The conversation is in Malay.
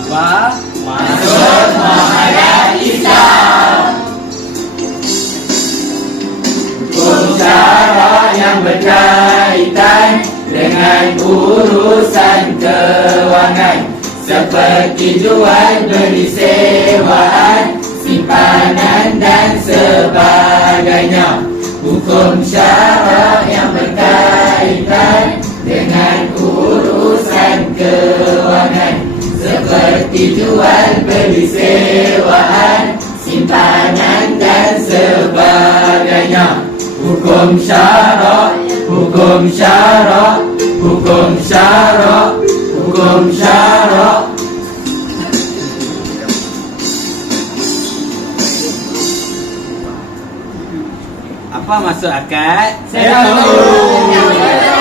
Apa? Masuk muamalah Islam. Hukum syarak yang berkaitan dengan urusan keuangan seperti jual beli sewaan, simpanan dan sebagainya. Hukum syarak yang berkaitan dengan urusan keuangan seperti jual beli sewaan, simpanan dan sebagainya. Hukum syarak, hukum syarak, hukum syarak, hukum syarak. Apa maksud akad? Saya tahu.